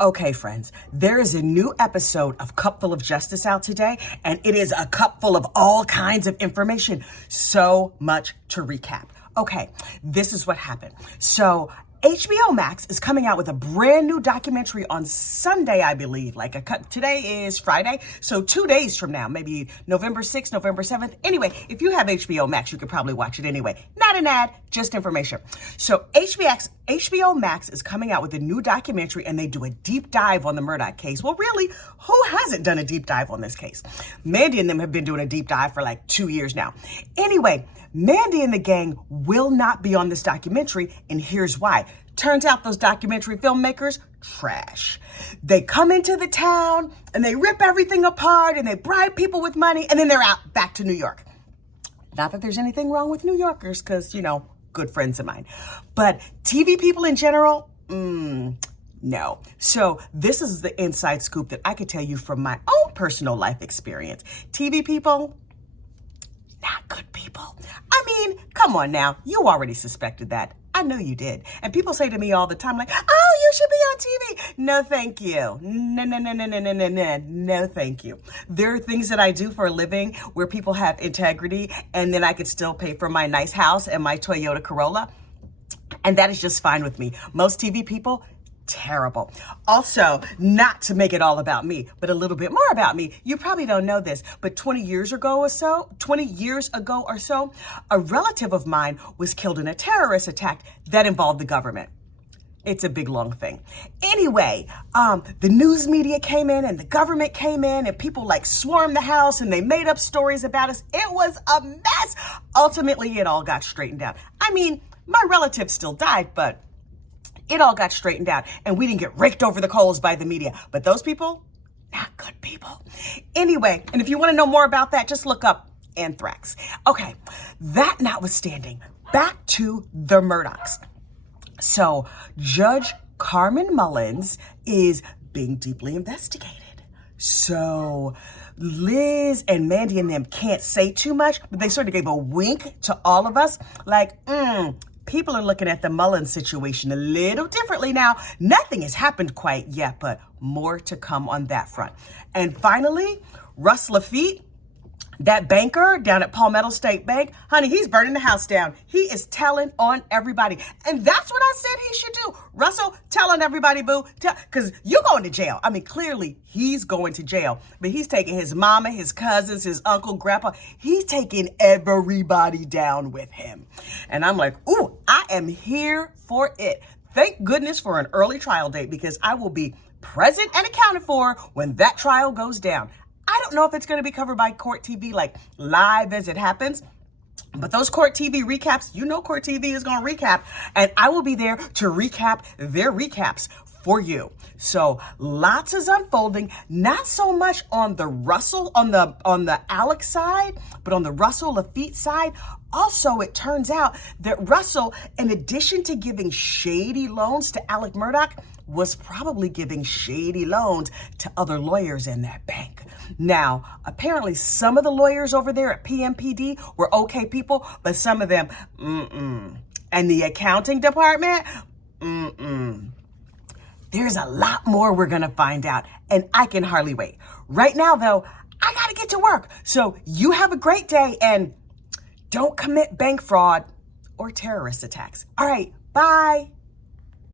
Okay, friends, there is a new episode of Cupful of Justice out today, and it is a cup full of all kinds of information. So much to recap. Okay, this is what happened. So HBO Max is coming out with a brand new documentary on Sunday, I believe. Today is Friday, so 2 days from now, maybe November 6th, November 7th. Anyway, if you have HBO Max, you could probably watch it anyway. Not an ad, just information. So HBO Max is coming out with a new documentary, and they do a deep dive on the Murdaugh case. Well, really, who hasn't done a deep dive on this case? Mandy and them have been doing a deep dive for like 2 years now. Anyway, Mandy and the gang will not be on this documentary, and here's why. Turns out those documentary filmmakers, trash. They come into the town and they rip everything apart and they bribe people with money, and then they're out back to New York. Not that there's anything wrong with New Yorkers, because, good friends of mine. But TV people in general, no. So this is the inside scoop that I could tell you from my own personal life experience. TV people, not good people. I mean, come on now. You already suspected that. I know you did. And people say to me all the time, like, oh, you should be on TV. No, thank you. No, thank you. There are things that I do for a living where people have integrity, and then I could still pay for my nice house and my Toyota Corolla. And that is just fine with me. Most TV people, terrible. Also, not to make it all about me, but a little bit more about me. You probably don't know this, but 20 years ago or so, a relative of mine was killed in a terrorist attack that involved the government. It's a big, long thing. Anyway, the news media came in and the government came in and people swarmed the house and they made up stories about us. It was a mess. Ultimately, it all got straightened out. I mean, my relative still died, but it all got straightened out, and we didn't get raked over the coals by the media. But those people, not good people. Anyway, and if you want to know more about that, just look up anthrax. Okay, that notwithstanding, back to the Murdaughs. So Judge Carmen Mullins is being deeply investigated. So Liz and Mandy and them can't say too much, but they sort of gave a wink to all of us, people are looking at the Mullins situation a little differently now. Nothing has happened quite yet, but more to come on that front. And finally, Russ LaFite, that banker down at Palmetto State Bank, honey, he's burning the house down. He is telling on everybody. And that's what I said he should do. Russell, tell on everybody, boo. Because you're going to jail. I mean, clearly he's going to jail. But he's taking his mama, his cousins, his uncle, grandpa. He's taking everybody down with him. And I'm like, ooh, I am here for it. Thank goodness for an early trial date, because I will be present and accounted for when that trial goes down. I don't know if it's going to be covered by Court TV, live as it happens. But those Court TV recaps, Court TV is going to recap. And I will be there to recap their recaps for you. So lots is unfolding, not so much on the on the Alex side, but on the Russell LaFite side. Also, it turns out that Russell, in addition to giving shady loans to Alec Murdaugh, was probably giving shady loans to other lawyers in that bank. Now, apparently some of the lawyers over there at PMPD were okay people, but some of them, And the accounting department, There's a lot more we're gonna find out, and I can hardly wait. Right now, though, I gotta get to work. So you have a great day, and don't commit bank fraud or terrorist attacks. All right, bye.